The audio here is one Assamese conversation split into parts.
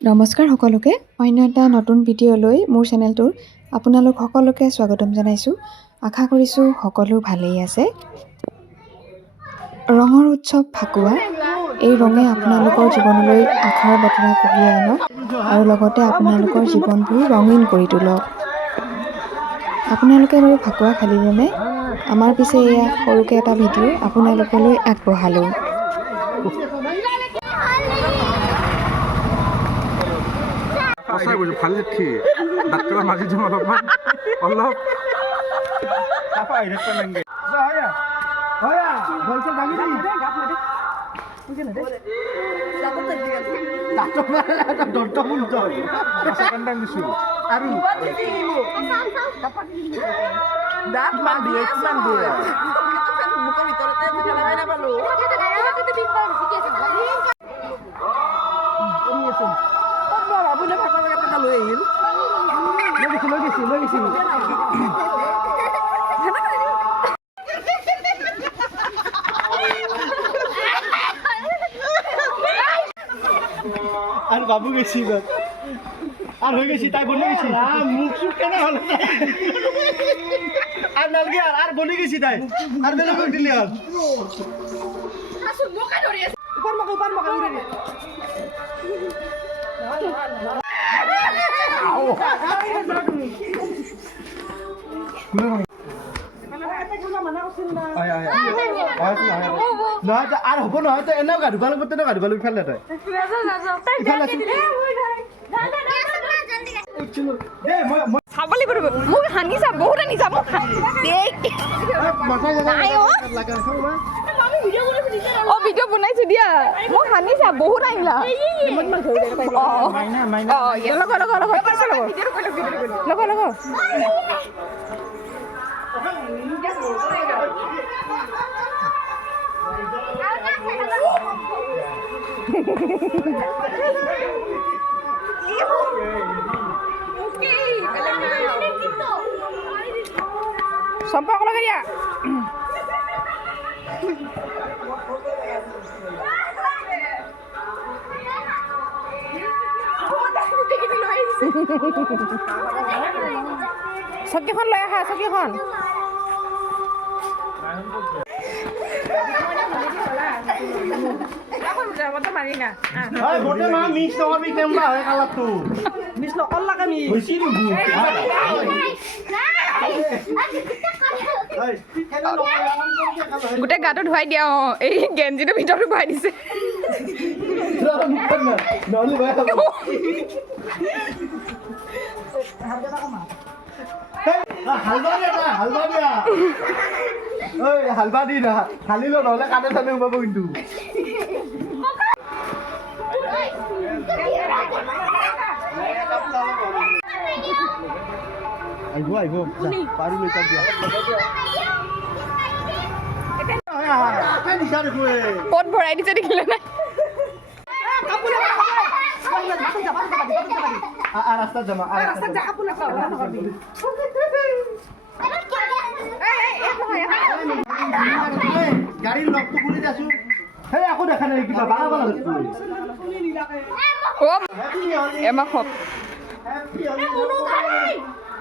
নমস্কাৰ সকলোকে অন্য এটা নতুন ভিডিঅ'লৈ মোৰ চেনেলটোৰ আপোনালোক সকলোকে স্বাগতম জনাইছোঁ। আশা কৰিছোঁ সকলো ভালেই আছে। ৰঙৰ উৎসৱ ফাকুৱা। এই ৰঙে আপোনালোকৰ জীৱনলৈ আশাৰ বতৰা কঢ়িয়াই আনক আৰু লগতে আপোনালোকৰ জীৱনবোৰ ৰঙীন কৰি তোলক। আপোনালোকে বাৰু ফাকুৱা খেলিলেনে? আমাৰ পিছে এয়া সৰুকৈ এটা ভিডিঅ' আপোনালোকলৈ আগবঢ়ালোঁ। সঁচাই কৈছোঁ ভাল দেখি দাঁতকেইটা মাজি দিম অলপমান অলপ আর বাবু গেছি আর হয়ে গেছি তাই বলে গেছি মুখ সুখ কেন হলো আর নালগে আর বলে গেছি তাই আর বেলা করে দিলি আর আসু মুখে ধরে উপর মাকা উড়ে নে আর হব নহয় তো এনেও গাড়ি ভালো করতে না গাড়ি ভালো ফেলে তাই ছাগলী কৰিব মোক হানিছা বহুত আনিছা মোক অ ভিডিঅ' বনাইছো দিয়া মোক হানিছা বহুত আনিলা সম্পর্ক লাগে দিয়া চকীখন লৈ আহা চকীখন গোটে মা মিক্স নকৰবি কেমবা হয় কালাৰটো মিক্স নকৰলা কামি হৈছি গোটেই গাটো ধুৱাই দিয়া অ এই গেঞ্জিটো ভিতৰতো ভৰাই দিছে হালবা দি না হালিলো নহলে কাণে চানে সোমাব কিন্তু আহিব পাৰি লৈ যাম দিয়া ক'ত ভৰাই দিছে দেখিলে নাই ৰাস্তাত যাম গাড়ীৰ লগটো খুলি আছো সেই আকৌ দেখা নাই কিবা বালা বালা এমাক হওক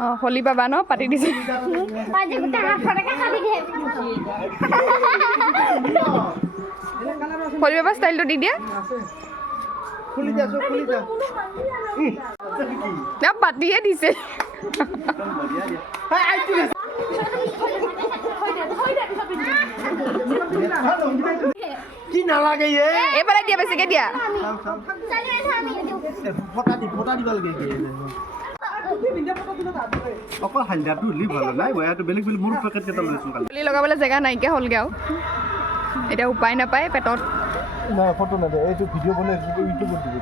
অ হলি পাবা ন পাতি দিছে হলি পাবা ষ্টাইলটো দি দিয়া খুলি যাছো না পাতিয়ে দিছে কি নালাগে এইফালে দিয়া বেছিকে দিয়া ফটা দিব লাগে অকল হালদাৰটো হ'লে ভাল নাই বয়াটো বেলেগ বেলেগ মোৰ পেকেট কেইটা লৈছোঁ কালি চুলি লগাবলৈ জেগা নাইকিয়া হ'লগৈ আৰু এতিয়া উপায় নাপায় পেটত নাই ফটো নাযায় এইটো ভিডিঅ' বনাইছোঁ ইউটিউবত দিব